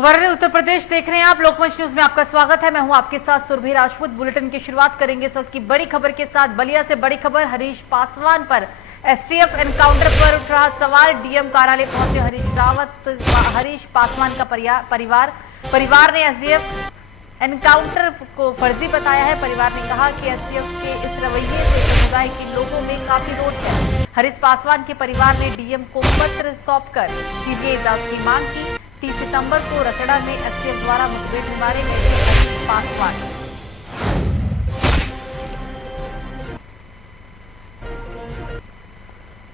खबर उत्तर प्रदेश देख रहे हैं आप। लोकमंच न्यूज में आपका स्वागत है। मैं हूं आपके साथ सुरभि राजपूत। बुलेटिन की शुरुआत करेंगे इस वक्त की बड़ी खबर के साथ। बलिया से बड़ी खबर। हरीश पासवान पर एसटीएफ एनकाउंटर पर उठ रहा सवाल। डीएम कार्यालय पहुंचे हरीश पासवान का परिवार ने एसटीएफ एनकाउंटर को फर्जी बताया है। परिवार ने कहा कि एसटीएफ के इस रवैये से समुदाय के लोगों में काफी रोष है। हरीश पासवान के परिवार ने डीएम को पत्र सौंपकर सीबीआई जांच की मांग की। 30 सितंबर को रचड़ा में एसटीएफ द्वारा मुठभेड़ में मारे गए थे हरीश पासवान।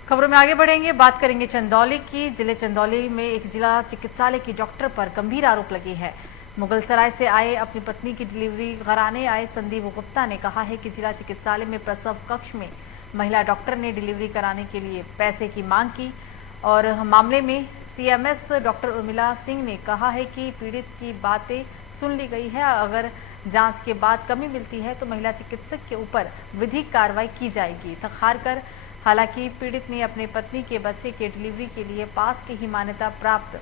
खबरों में आगे बढ़ेंगे, बात करेंगे चंदौली की। जिले चंदौली में एक जिला चिकित्सालय की डॉक्टर पर गंभीर आरोप लगे हैं। मुगलसराय से आए अपनी पत्नी की डिलीवरी कराने आए संदीप गुप्ता ने कहा है कि जिला चिकित्सालय में प्रसव कक्ष में महिला डॉक्टर ने डिलीवरी कराने के लिए पैसे की मांग की और मामले में सीएमएस डॉक्टर उर्मिला सिंह ने कहा है कि पीड़ित की बातें सुन ली गई है। अगर जांच के बाद कमी मिलती है तो महिला चिकित्सक के ऊपर विधिक कार्रवाई की जाएगी। तखारकर हालांकि पीड़ित ने अपने पत्नी के बच्चे के डिलीवरी के लिए पास की ही मान्यता प्राप्त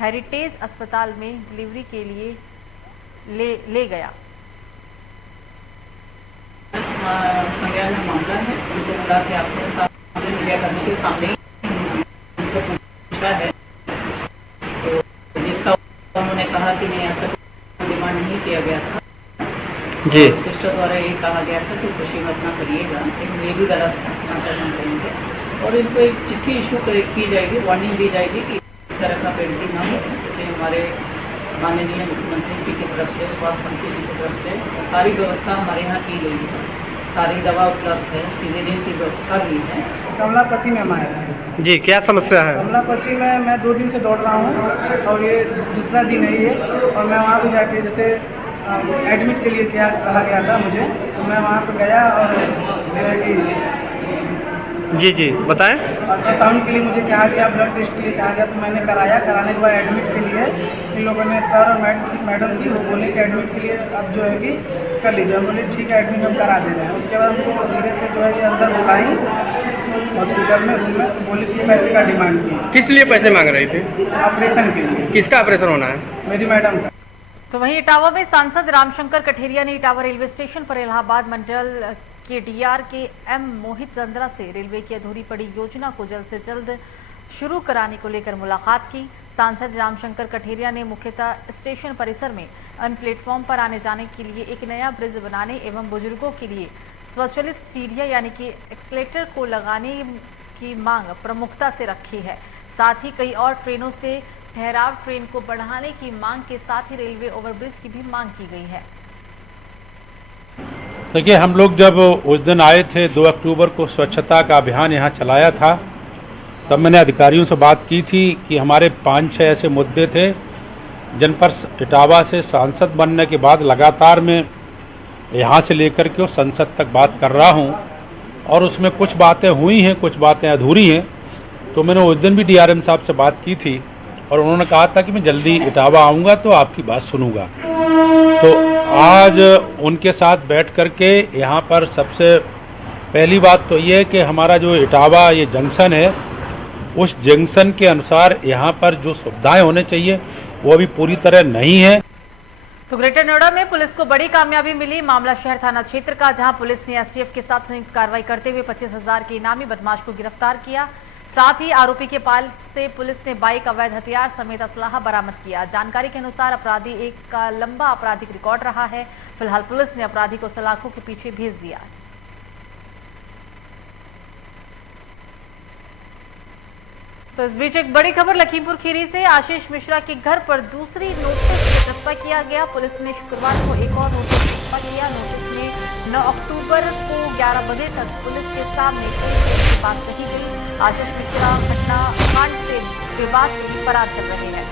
हेरिटेज अस्पताल में डिलीवरी के लिए ले गया। मामला है, उनको बुला के आपके सामने मीडिया करने के सामने उनसे पूछा है, तो जिसका उन्होंने कहा कि नहीं, ऐसा डिमांड नहीं किया गया था जी। सिस्टर द्वारा ये कहा गया था कि खुशी मत ना करिएगा, लेकिन ये भी गलत था, ना करना करेंगे और इनको एक चिट्ठी इशू की जाएगी, वार्निंग दी जाएगी कि इस तरह का पेंटिंग ना हो। क्योंकि हमारे माननीय मुख्यमंत्री जी की तरफ से, स्वास्थ्य मंत्री जी की तरफ से सारी व्यवस्था हमारे यहाँ की गई है, सारी दवा उपलब्ध है, सीजरिंग की व्यवस्था भी है। कमलापति में आए थे जी, क्या समस्या है? कमलापति में मैं 2 दिन से दौड़ रहा हूँ और ये दूसरा दिन है ये, और मैं वहाँ पे जाके जैसे एडमिट के लिए कहा गया था मुझे, तो मैं वहाँ पे गया और जी बताएं। अल्ट्रासाउंड के लिए मुझे कहा गया, ब्लड टेस्ट के लिए कहा गया, तो मैंने कराया। कराने के बाद एडमिट के लिए इन लोगों ने, सर और मैडम थी, वो बोले कि एडमिट के लिए अब जो है कि कर लीजिए। हम बोले ठीक है, एडमिट हम करा दे रहे हैं। उसके बाद हमको धीरे से जो है कि अंदर बुलाई हॉस्पिटल में, रूम में, तो बोले कि पैसे का डिमांड की। किस लिए पैसे मांग रही थी? ऑपरेशन के लिए। किसका ऑपरेशन होना है? मेरी मैडम का। तो वहीं इटावा में सांसद रामशंकर कठेरिया ने इटावा रेलवे स्टेशन पर इलाहाबाद मंडल के डीआर के एम मोहित चंद्रा से रेलवे की अधूरी पड़ी योजना को जल्द से जल्द शुरू कराने को लेकर मुलाकात की। सांसद रामशंकर कठेरिया ने मुख्यतः स्टेशन परिसर में अन्य प्लेटफॉर्म पर आने जाने के लिए एक नया ब्रिज बनाने एवं बुजुर्गों के लिए स्वचालित सीढ़ियां यानी कि एक्सलेटर को लगाने की मांग प्रमुखता से रखी है। साथ ही कई और ट्रेनों से ठहराव ट्रेन को बढ़ाने की मांग के साथ ही रेलवे ओवरब्रिज की भी मांग की गई है। देखिए, हम लोग जब उस दिन आए थे 2 अक्टूबर को स्वच्छता का अभियान यहाँ चलाया था, तब मैंने अधिकारियों से बात की थी कि हमारे 5-6 ऐसे मुद्दे थे जिन पर इटावा से सांसद बनने के बाद लगातार मैं यहाँ से लेकर के संसद तक बात कर रहा हूँ और उसमें कुछ बातें हुई हैं, कुछ बातें अधूरी हैं। तो मैंने उस दिन भी डीआरएम साहब से बात की थी और उन्होंने कहा था कि मैं जल्दी इटावा आऊँगा तो आपकी बात सुनूंगा। तो आज उनके साथ बैठ करके यहाँ पर सबसे पहली बात तो ये है कि हमारा जो इटावा ये जंक्शन है, उस जंक्शन के अनुसार यहाँ पर जो सुविधाएं होने चाहिए वो अभी पूरी तरह नहीं है। तो ग्रेटर नोएडा में पुलिस को बड़ी कामयाबी मिली। मामला शहर थाना क्षेत्र का, जहां पुलिस ने एसटीएफ के साथ संयुक्त कार्रवाई करते हुए 25,000 के इनामी बदमाश को गिरफ्तार किया। साथ ही आरोपी के पास से पुलिस ने बाइक, अवैध हथियार समेत असलाहा बरामद किया। जानकारी के अनुसार अपराधी एक का लंबा आपराधिक रिकॉर्ड रहा है। फिलहाल पुलिस ने अपराधी को सलाखों के पीछे भेज दिया। तो इस बीच एक बड़ी खबर लखीमपुर खीरी से। आशीष मिश्रा के घर पर दूसरी नोटिस चस्पा किया गया। पुलिस ने शुक्रवार को एक और नोटिस चस्पा किया। नोटिस में 9 अक्टूबर को 11 बजे तक पुलिस के सामने की बात कही गई। आशीष मिश्रा घटना कांड से विवाद से फरार चल रहे हैं।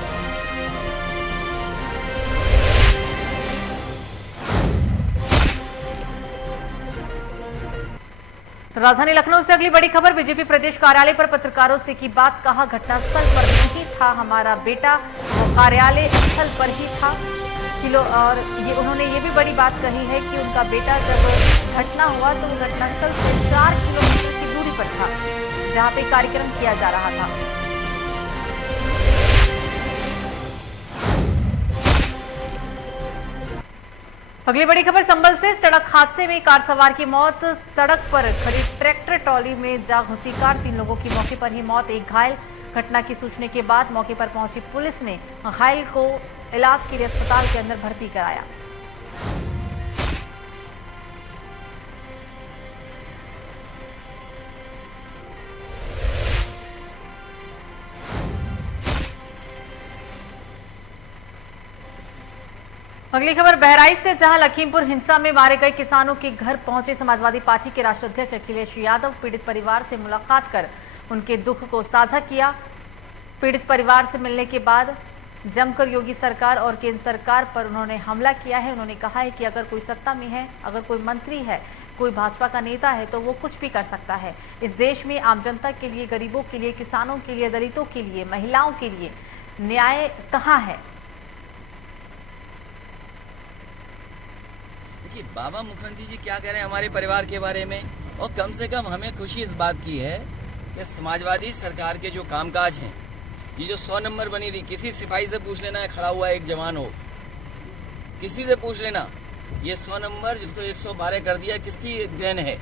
तो राजधानी लखनऊ से अगली बड़ी खबर। बीजेपी प्रदेश कार्यालय पर पत्रकारों से की बात, कहा घटनास्थल पर नहीं था हमारा बेटा, वो कार्यालय स्थल पर ही था। और उन्होंने ये भी बड़ी बात कही है कि उनका बेटा जब घटना हुआ तो वो घटनास्थल से 4 किलोमीटर की दूरी पर था, जहां पे कार्यक्रम किया जा रहा था। अगली बड़ी खबर संभल से। सड़क हादसे में कार सवार की मौत। सड़क पर खड़ी ट्रैक्टर ट्रॉली में जा घुसी कार, 3 लोगों की मौके पर ही मौत, 1 घायल। घटना की सूचना के बाद मौके पर पहुंची पुलिस ने घायल को इलाज के लिए अस्पताल के अंदर भर्ती कराया। अगली खबर बहराइच से, जहां लखीमपुर हिंसा में मारे गए किसानों के घर पहुंचे समाजवादी पार्टी के राष्ट्रीय अध्यक्ष अखिलेश यादव। पीड़ित परिवार से मुलाकात कर उनके दुख को साझा किया। पीड़ित परिवार से मिलने के बाद जमकर योगी सरकार और केंद्र सरकार पर उन्होंने हमला किया है। उन्होंने कहा है कि अगर कोई सत्ता में है, अगर कोई मंत्री है, कोई भाजपा का नेता है तो वो कुछ भी कर सकता है। इस देश में आम जनता के लिए, गरीबों के लिए, किसानों के लिए, दलितों के लिए, महिलाओं के लिए न्याय कहाँ है? कि बाबा मुखर्जी जी क्या कह रहे हैं हमारे परिवार के बारे में, और कम से कम हमें खुशी इस बात की है कि समाजवादी सरकार के जो कामकाज हैं, ये जो 100 नंबर बनी थी, किसी सिपाही से पूछ लेना, खड़ा हुआ एक जवान हो, किसी से पूछ लेना, ये 100 नंबर जिसको 112 कर दिया किसकी देन है।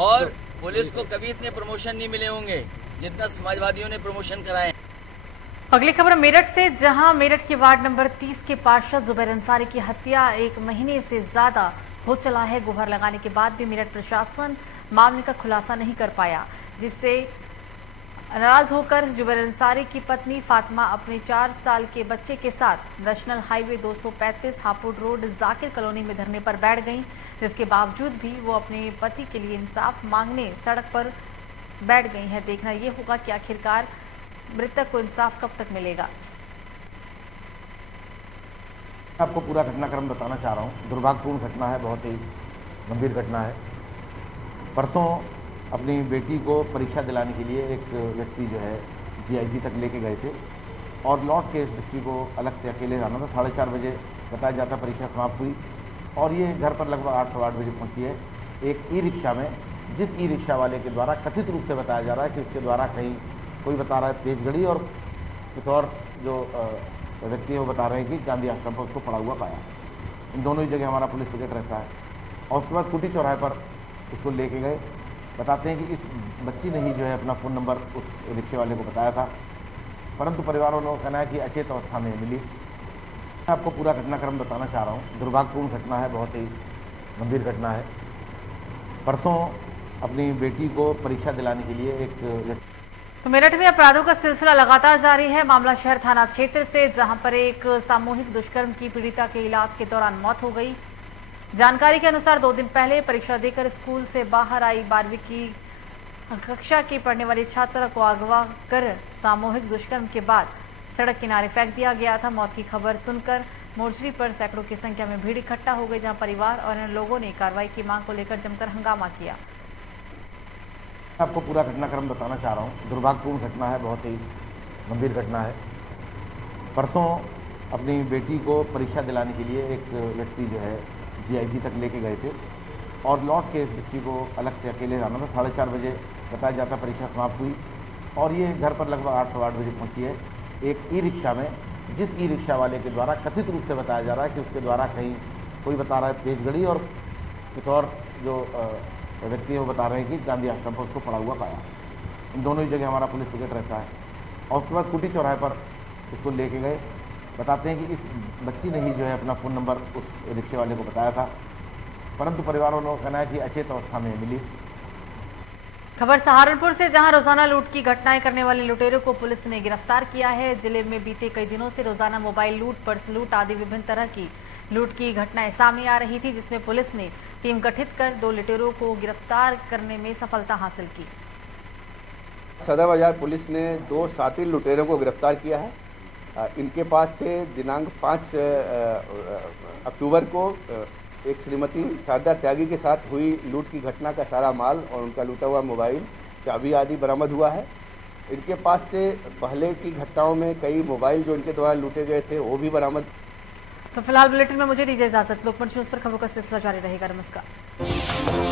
और पुलिस को कभी इतने प्रमोशन नहीं मिले होंगे जितना समाजवादियों ने प्रमोशन कराए। अगली खबर मेरठ से, जहां मेरठ के वार्ड नंबर 30 के पार्षद जुबैर अंसारी की हत्या 1 महीने से ज्यादा हो चला है। गुहार लगाने के बाद भी मेरठ प्रशासन मामले का खुलासा नहीं कर पाया, जिससे नाराज होकर जुबैर अंसारी की पत्नी फातिमा अपने 4 साल के बच्चे के साथ national highway 235 Hapur road Zakir colony में धरने पर बैठ गईं। जिसके बावजूद भी वो अपने पति के लिए इंसाफ मांगने सड़क पर बैठ गई हैं। देखना ये होगा कि आखिरकार मृतक को इंसाफ कब तक मिलेगा। आपको पूरा घटनाक्रम बताना चाह रहा हूँ। दुर्भाग्यपूर्ण घटना है, बहुत ही गंभीर घटना है। परसों अपनी बेटी को परीक्षा दिलाने के लिए एक व्यक्ति जो है GIC तक लेके गए थे और लौट के इस व्यक्ति को अलग से अकेले जाना था। 4:30 बजे बताया जाता परीक्षा समाप्त हुई और ये घर पर लगभग 8-8 बजे पहुँची है। एक ई-रिक्शा में, जिस ई-रिक्शा वाले के द्वारा कथित रूप से बताया जा रहा है कि उसके द्वारा कहीं कोई बता रहा है तेज गड़ी और कुछ और जो व्यक्ति है वो बता रहे हैं कि गांधी आश्रम पर उसको पड़ा हुआ पाया। इन दोनों ही जगह हमारा पुलिस पिकेट रहता है और उसके बाद कुटी चौराहे पर उसको लेके गए। बताते हैं कि इस बच्ची ने ही जो है अपना फ़ोन नंबर उस रिक्शे वाले को बताया था, परंतु परिवार वालों का कहना है कि अचेत अवस्था में मिली। मैं आपको पूरा घटनाक्रम बताना चाह रहा हूँ। दुर्भाग्यपूर्ण घटना है, बहुत ही गंभीर घटना है। परसों अपनी बेटी को परीक्षा दिलाने के लिए एक तो मेरठ में अपराधों का सिलसिला लगातार जारी है। मामला शहर थाना क्षेत्र से, जहां पर एक सामूहिक दुष्कर्म की पीड़िता के इलाज के दौरान मौत हो गई। जानकारी के अनुसार 2 दिन पहले परीक्षा देकर स्कूल से बाहर आई 12वीं की कक्षा की पढ़ने वाली छात्रा को अगवा कर सामूहिक दुष्कर्म के बाद सड़क किनारे फेंक दिया गया था। मौत की खबर सुनकर मोर्चरी पर सैकड़ों की संख्या में भीड़ इकट्ठा हो गई, जहां परिवार और अन्य लोगों ने कार्रवाई की मांग को लेकर जमकर हंगामा किया। आपको पूरा घटनाक्रम बताना चाह रहा हूँ। दुर्भाग्यपूर्ण घटना है, बहुत ही गंभीर घटना है। परसों अपनी बेटी को परीक्षा दिलाने के लिए एक व्यक्ति जो है GIC तक लेके गए थे और लौट के इस व्यक्ति को अलग से अकेले जाना था। 4:30 बजे बताया जाता परीक्षा समाप्त हुई और ये घर पर लगभग 8-8 बजे पहुँची है। एक ई-रिक्शा में, जिस ई-रिक्शा वाले के द्वारा कथित रूप से बताया जा रहा है कि उसके द्वारा कहीं कोई बता रहा है तेज गड़ी और कुछ और जो व्यक्ति है वो बता रहे हैं कि गांधी आश्रम पर उसको पड़ा हुआ पाया। इन दोनों ही जगह हमारा पुलिस पिकेट रहता है और उसके बाद कुटी चौराहे पर उसको लेके गए। बताते हैं कि इस बच्ची ने ही जो है अपना फ़ोन नंबर उस रिक्शे वाले को बताया था, परंतु परिवार वालों का कहना है कि अचेत अवस्था में मिली। खबर सहारनपुर से, जहां रोजाना लूट की घटनाएं करने वाले लुटेरों को पुलिस ने गिरफ्तार किया है। जिले में बीते कई दिनों से रोजाना मोबाइल लूट, पर्स लूट आदि विभिन्न तरह की लूट की घटनाएं सामने आ रही थी, जिसमें पुलिस ने टीम गठित कर 2 लुटेरों को गिरफ्तार करने में सफलता हासिल की। सदर बाजार पुलिस ने 2 साथी लुटेरों को गिरफ्तार किया है। इनके पास से दिनांक 5 अक्टूबर को एक श्रीमती शारदा त्यागी के साथ हुई लूट की घटना का सारा माल और उनका लूटा हुआ मोबाइल, चाबी आदि बरामद हुआ है। इनके पास से पहले की घटनाओं में कई मोबाइल जो इनके द्वारा लूटे गए थे वो भी बरामद। तो फिलहाल बुलेटिन में मुझे दीजिए इजाजत। लोकमंच न्यूज़ पर खबरों का सिलसिला जारी रहेगा। नमस्कार।